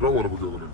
Bravo araba diyorlar.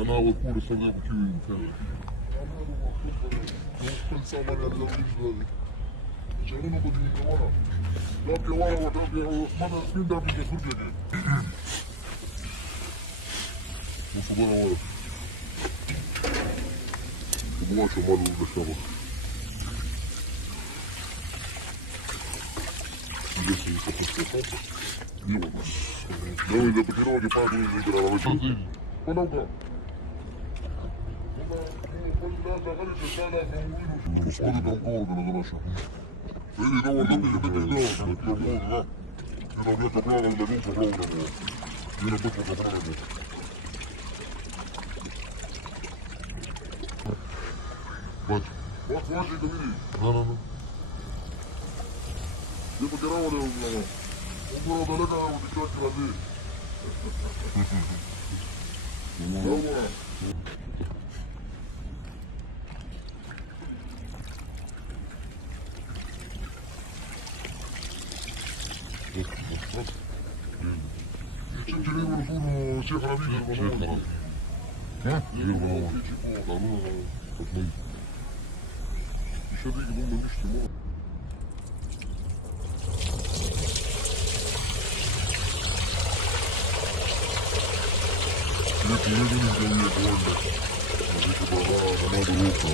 أنا أقول صديق كيوي مثلا. كل سنة أنا أقول لك شغلنا بدي كوارا. لا كوارا وتابع ماذا مين ده في جسور جديد. مصدنا ورا. وما شو ماله بالشباب. جسمي سكت. يوم. لو إذا بكرة وجبت أقول لك أنا بشوف. ولو كان. Господи, там голода на гроша. Или того не буде таке дело, що голода. Я на века правила для духа правда було. Я на битву забрали був. Бач. Бач, ваші довірі. Да. Я покерав не узнала. Он було далеко, а утікати кради. Добре. Телевизор фуру всех раввинов. Всех раввинов. А? Верно. Еще деньги был на мишке, но... Нет, я не видел, мне больно. Смотрите, бага, надо рука.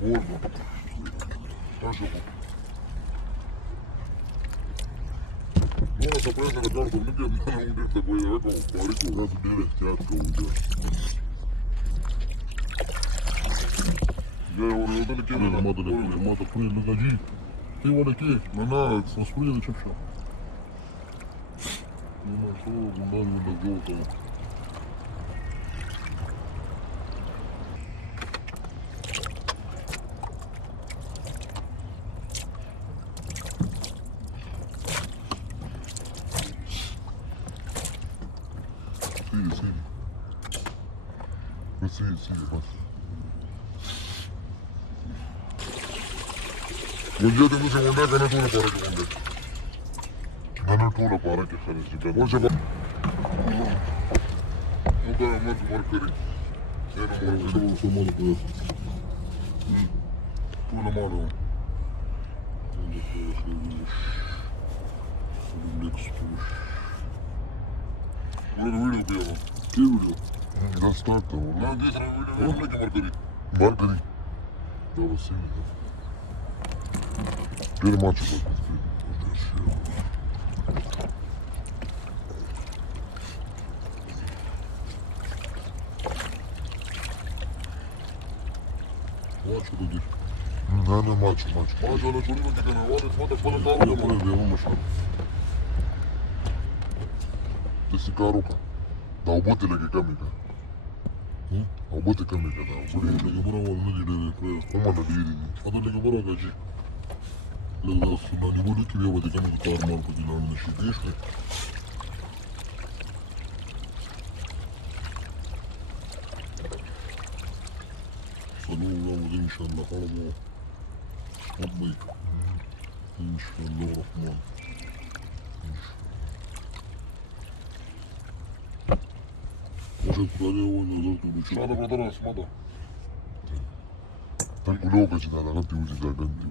Гордо. Хорошо. Ну, а сопресса на карту в любе, надо уйдет такой этому парику, раз берег тятка уйдет. Я его не далеки не надо. Мата прыгли ноги. Ты его таки, на спрыгли чепша. Не знаю, что гундами на золото. Сиди, пас. Гунде ты मुझे गुंडा करना तूने पारा के गुंडे मैंने तूने पारा के खाने से वो जब मुझे मत मर करी ये ना मर करी तो मत करो तूने मारो वीडियो किया वो क्या वीडियो достаточно. На здесь раввили, вот эти маргарит. Маргарит. Да, вот сильно. Теперь мачо будет. Мачо тут. Да, не мачо. Мачо на курило тільки не води, фото полетало. Я понял, я вимашав. Ти сіка рука. Да, уботи ляги каміка. او به ته کمې که دا لږه برابر نه دي ډېرې کړی کومه نه ډېرې دي دا لږه برابر چې لږ داسې نیولو کې بیا به دې کمې کار مال پکې لاړ نه شي پوه شوې څلور ورځې انشاءالله خړه به سپک به وي انشاءالله رحمان وشي خدای ووایي نظر ته وچو ستا د برادر اسمه ده ته ګلو که چې دا دغه پې وځي دا ګند دې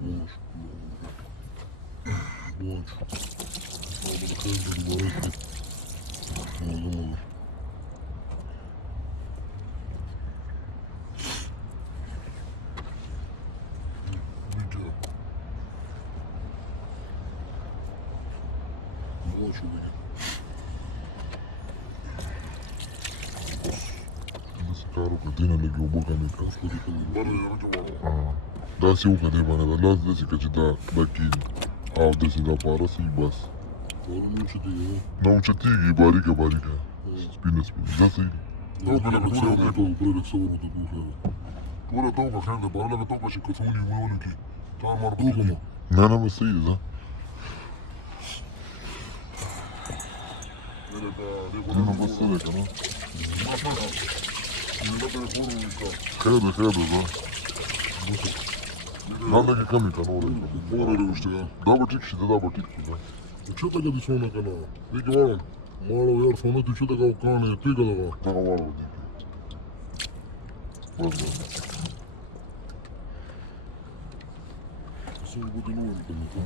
واچو او به د خیر د دوباره شي معلومه ده واچو بیا داسې کار وکړه دې نه لږې اوبه کمې کړه تاسو دې کړي بر دې هغه کې واړه داسې وکړه دې باندې دا لاس داسې کړه چې دا کېږي او داسې دا پاره سي بس پاره نه اوچتېږي نه اوچتېږي باریکه باریکه سپینه سپینه داسې ته وکړه لکه ټوله ټوله پرې لږ صبر ورته کوو خیر ټوله ته وکړه خیر دی باره لکه ته وکړه چې که څه ونیولو کې کار مار وکړم نه نه بس صحیح ده نه بس څه دی که نه خیر دی خیر دی ځه دا لږې کمې که نورې باره روشته دا به ټیک شي دا به ټیک شي اوچته که دې څونه که نه دې کې واړم ماړه یار څونه دې اوچته که او کاڼې پرېږده دغه دغه واړه دي بس بس څه اوبه دې نه وایم کمې ته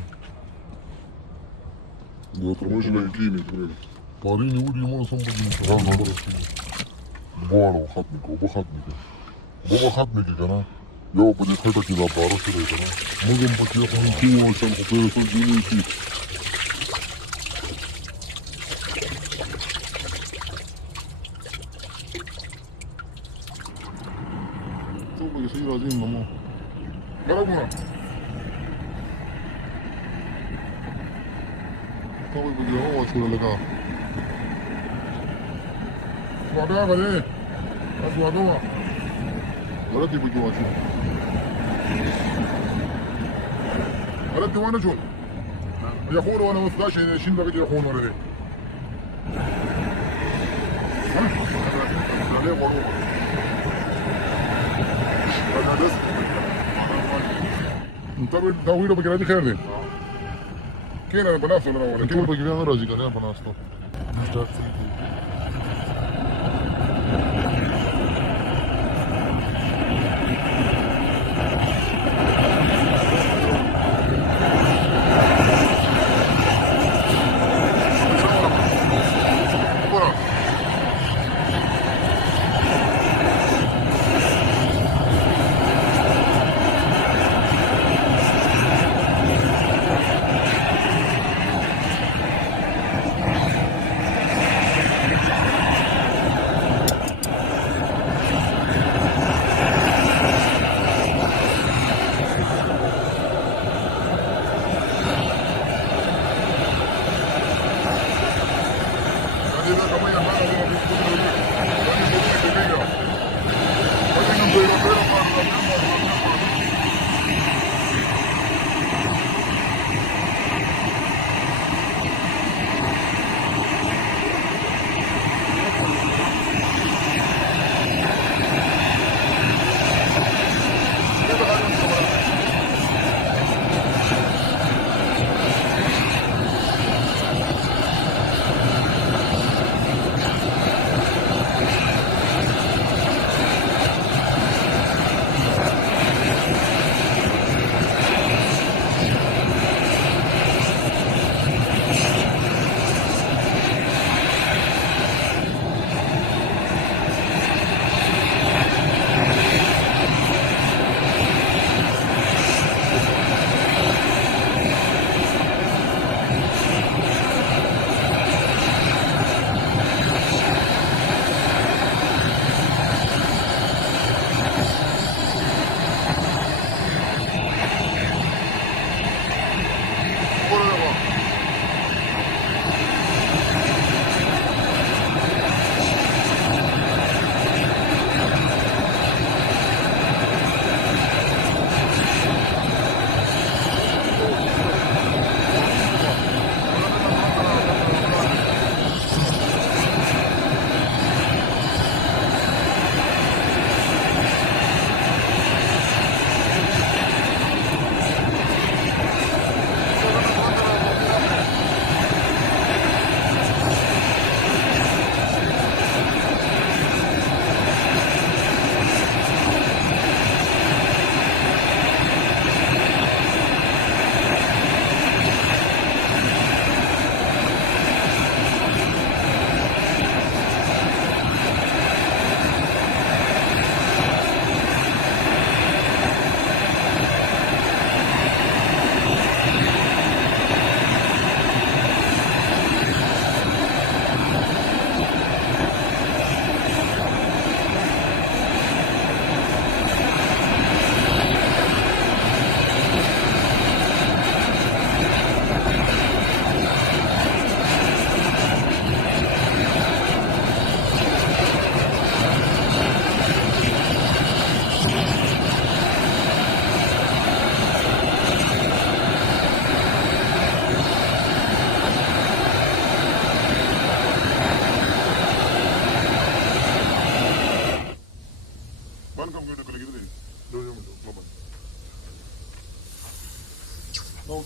دا تر ماشي لږې کښېني پرېږده پارې نیولي ما سم پکې بواړه ختمې کړه اوبه ختمې کړه اوبه به ختمې کړې که نه یو په دې خټه کې دا پاره شوی که نه موږ هم پکې خوند څه وواچم خو پرې رسول جوړې کړي څو پکې صحیح راځي نو مو برابر څو پکې وواچول لکه سواګه غلې سواګه غلطي پکې واچول غلطي وانه شول يقول وانا وفداش شين بقى يخون ولا ايه عليه والله انا بس انت داويرو بقى دي خير دي كده انا بنفسه انا ولا كده بقى انا راضي كده انا بنفسه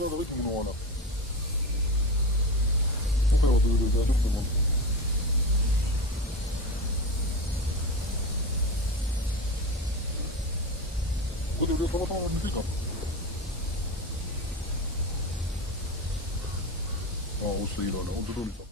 guarda, vedi come non ha. Però devo vedere, dopo non. Quello che ho trovato una magnifica. No, ho sì, non ho detto